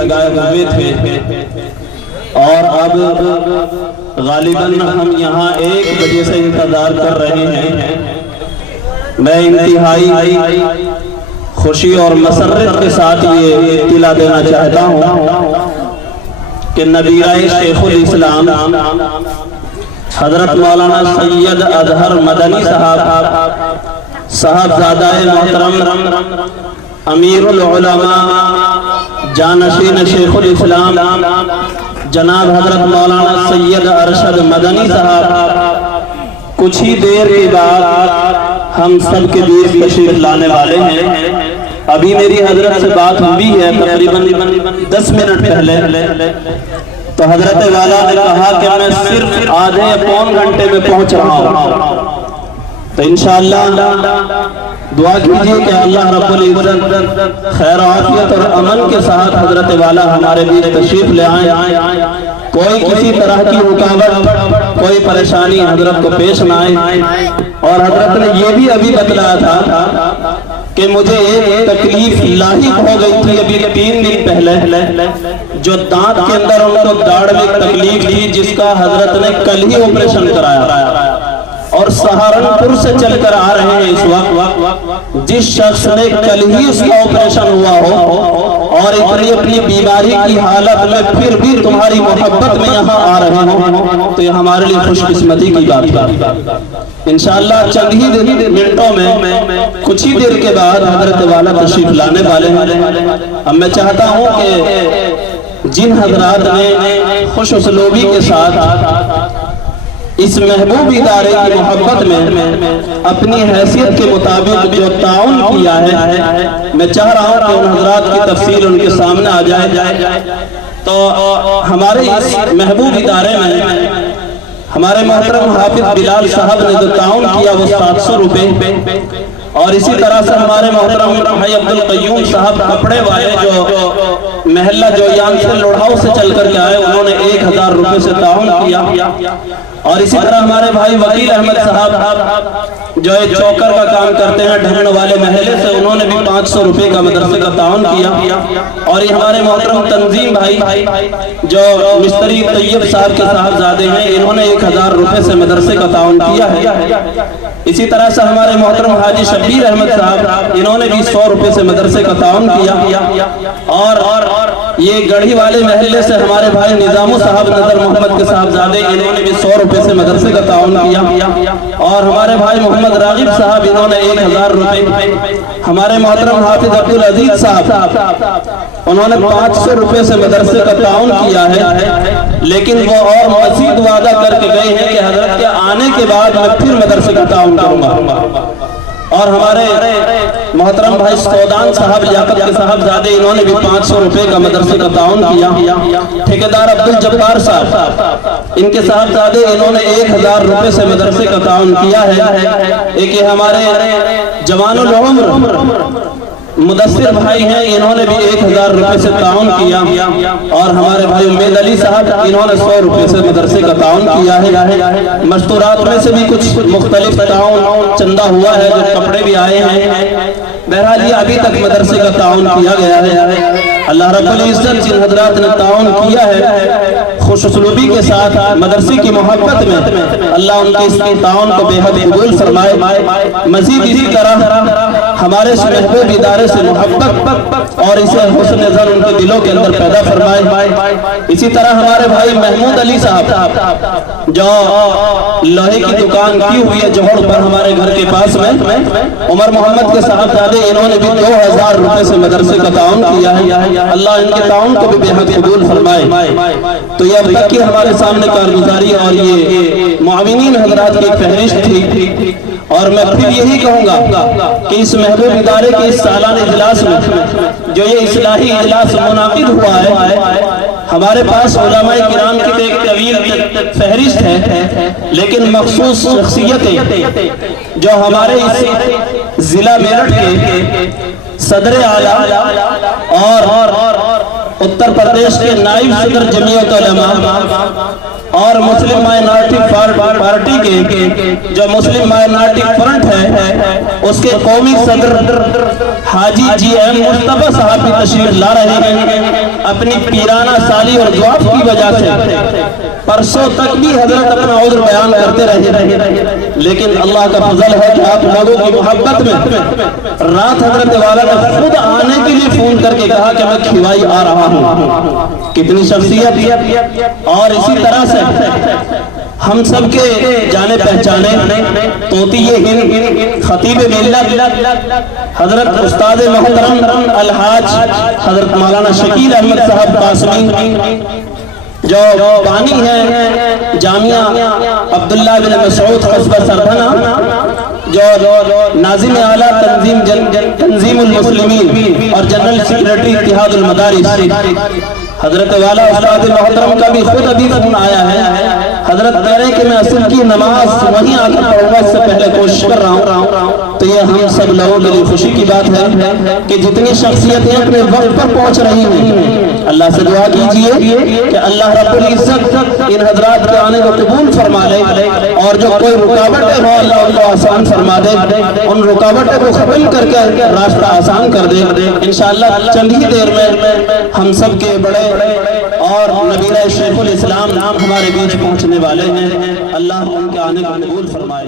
لگائے ہوئے تھے، اور اب غالباً ہم یہاں 1 بجے سے انتظار کر رہے ہیں۔ میں انتہائی خوشی اور مسرت کے ساتھ یہ اطلاع دینا چاہتا ہوں کہ نبیرہ شیخ الاسلام حضرت مولانا سید اظہر مدنی صاحبزادہ محترم امیر العلماء جانشین شیخ الاسلام جناب حضرت مولانا سید ارشد مدنی صاحب کچھ ہی دیر کے بعد ہم سب کے بیچ تشریف لانے والے ہیں۔ ابھی میری حضرت سے بات ہوئی ہے تقریباً 10 منٹ پہلے، تو حضرت والا نے کہا کہ میں صرف آدھے پون گھنٹے میں پہنچ رہا ہوں، تو انشاءاللہ دعا کیجئے کہ اللہ رب العزت خیر و عافیت اور امن کے ساتھ حضرت والا ہمارے بیچ تشریف لے آئیں، کوئی کسی طرح کی رکاوٹ کوئی پریشانی حضرت کو پیش نہ آئے۔ اور حضرت نے یہ بھی ابھی بتلایا تھا کہ مجھے ایک تکلیف لاحق ہو گئی تھی ابھی 3 دن پہلے، جو دانت کے اندر ان کو داڑھ میں تکلیف تھی، جس کا حضرت نے کل ہی آپریشن کرایا، اور سہارنپور سے چل کر آ رہے ہیں اس وقت۔ جس شخص نے کل ہی اس کا آپریشن ہوا ہو اور اتنی اپنی بیماری کی حالت میں پھر بھی تمہاری محبت میں یہاں آ رہے ہوں، تو یہ ہمارے لیے خوش قسمتی کی بات ہے۔ انشاءاللہ چند ہی منٹوں میں کچھ ہی دیر کے بعد حضرت والا تشریف لانے والے ہیں۔ اب میں چاہتا ہوں کہ جن حضرات نے خوش اسلوبی کے ساتھ اس محبوب ادارے کی محبت میں اپنی حیثیت کے مطابق جو تعاون کیا ہے، میں چاہ رہا ہوں کہ ان حضرات کی تفصیل ان کے سامنے آ جائے۔ تو ہمارے اس محبوب ادارے میں ہمارے محترم حافظ بلال صاحب نے جو تعاون کیا وہ 700 روپے، اور اسی طرح سے ہمارے محترم بھائی عبدالقیوم صاحب کپڑے والے جو محلہ جویان سے لوڑھاؤ سے چل کر کے آئے، انہوں نے 1000 روپے سے تعاون کیا، اور اسی طرح ہمارے بھائی وکیل احمد صاحب جو ایک چوکر کا کام کرتے ہیں ڈھنڈ والے محلے سے، انہوں نے بھی 500 روپے کا مدرسے کا تعاون کیا، اور یہ ہمارے محترم تنظیم بھائی جو مستری طیب صاحب کے صاحبزادے ہیں، انہوں نے 1000 روپے سے مدرسے کا تعاون کیا ہے۔ اسی طرح سے ہمارے محترم حاجی شبیر احمد صاحب، انہوں نے بھی 100 روپے سے مدرسے کا تعاون کیا، اور یہ گڑھی والے محلے سے ہمارے بھائی نظام صاحب نظر محمد کے صاحبزادے، انہوں نے بھی 100 روپے سے مدرسے کا تعاون کیا، اور ہمارے بھائی محمد راغب صاحب، انہوں نے 1000 روپے، ہمارے محترم حافظ عبدالعزیز صاحب، انہوں نے 500 روپے سے مدرسے کا تعاون کیا ہے، لیکن وہ اور مزید وعدہ کر کے گئے ہیں کہ حضرت کے آنے کے بعد میں پھر مدرسے کا تعاون کروں گا۔ اور ہمارے محترم بھائی سودان صاحب لیاقت کے صاحبزادے، انہوں نے بھی 500 روپے کا مدرسے کا تعاون کیا۔ ٹھیکیدار عبدالجبار صاحب، ان کے صاحبزادے، انہوں نے 1000 روپے سے مدرسے کا تعاون کیا ہے۔ ایک یہ ہمارے جوان العمر مدثر بھائی ہیں، انہوں نے بھی 1000 روپے سے تعاون کیا، اور ہمارے بھائی امید علی صاحب، انہوں نے 100 روپے سے مدرسے کا تعاون کیا ہے۔ مستورات میں سے بھی کچھ مختلف تعاون چندہ ہوا ہے، جو کپڑے بھی آئے ہیں۔ بہرحال یہ ابھی تک مدرسے کا تعاون کیا گیا ہے۔ اللہ رب العزت جن حضرات نے تعاون کیا ہے خوش اسلوبی کے ساتھ مدرسے کی محبت میں، اللہ ان کے اس تعاون کو بے حد قبول فرمائے۔ مزید اسی طرح ہمارے اس محبوب ادارے سے محبت اور اسے حسن ظن ان کے دلوں کے اندر پیدا فرمائے۔ اسی طرح ہمارے بھائی محمود علی صاحب جو لوہے کی دکان کی ہوئی ہے جوہر پر ہمارے گھر کے پاس میں، عمر محمد کے صاحبزادے، انہوں نے بھی 2000 روپے سے مدرسے کا تعاون کیا ہے۔ اللہ ان کے تعاون کو بھی بے حد قبول فرمائے۔ تو یہ اب تک کی ہمارے سامنے کارگزاری اور یہ معاونین حضرات کی فہرست تھی، اور میں پھر یہی کہوں گا کہ اس محبوب ادارے کے اس سالانہ اجلاس میں جو یہ اصلاحی اجلاس منعقد ہوا ہے، ہمارے پاس علماء کرام کی ایک طویل فہرست ہے، لیکن مخصوص شخصیتیں جو ہمارے اس ضلع میرٹھ کے صدر اعلیٰ اور اتر پردیش کے نائب صدر جمعیت علماء اور مسلم مائنارٹی پارٹی کے جو مسلم مائنارٹی فرنٹ ہے، اس کے قومی صدر حاجی جی ایم مصطفیٰ صاحب کی تشریف لا رہے ہیں۔ اپنی پیرانہ سالی اور ضعف کی وجہ سے پرسوں تک بھی حضرت اپنا عذر بیان کرتے رہے، لیکن اللہ کا فضل ہے کہ آپ لوگوں کی محبت میں رات حضرت والا نے خود آنے کے لیے فون کر کے کہا کہ میں کھوائی آ رہا ہوں۔ کتنی شخصیت! اور اسی طرح سے ہم سب کے جانے پہچانے طوطی ہند خطیب ملت حضرت استاد محترم الحاج حضرت مولانا شکیل احمد صاحب قاسمی، جو بانی ہے جامعہ عبداللہ بن مسعود قصبہ سردھنا، جو ناظم اعلیٰ تنظیم المسلمین اور جنرل سیکریٹری اتحاد المدارس، حضرت والا استاد محترم کا بھی خود ابھی فون آیا ہے۔ حضرت کہہ رہے ہیں کہ میں عصر کی نماز وہیں آ کر پڑھوں گا، اس سے پہلے کوشش کر رہا ہوں۔ تو یہ ہم سب لوگوں کے لیے خوشی کی بات ہے کہ جتنی شخصیتیں اپنے وقت پر پہنچ رہی ہیں، اللہ سے دعا کیجئے کہ اللہ رب العزت ان حضرات کے آنے کو قبول فرما لے، اور جو کوئی رکاوٹیں ہو اللہ ان کو آسان فرما دے، ان رکاوٹیں کو ختم کر کے راستہ آسان کر دے۔ انشاءاللہ چند ہی دیر میں ہم سب کے بڑے اور نبیرہ شیخ الاسلام ہمارے بیچ پہنچنے والے ہیں۔ اللہ ان کے آنے کو قبول فرمائے۔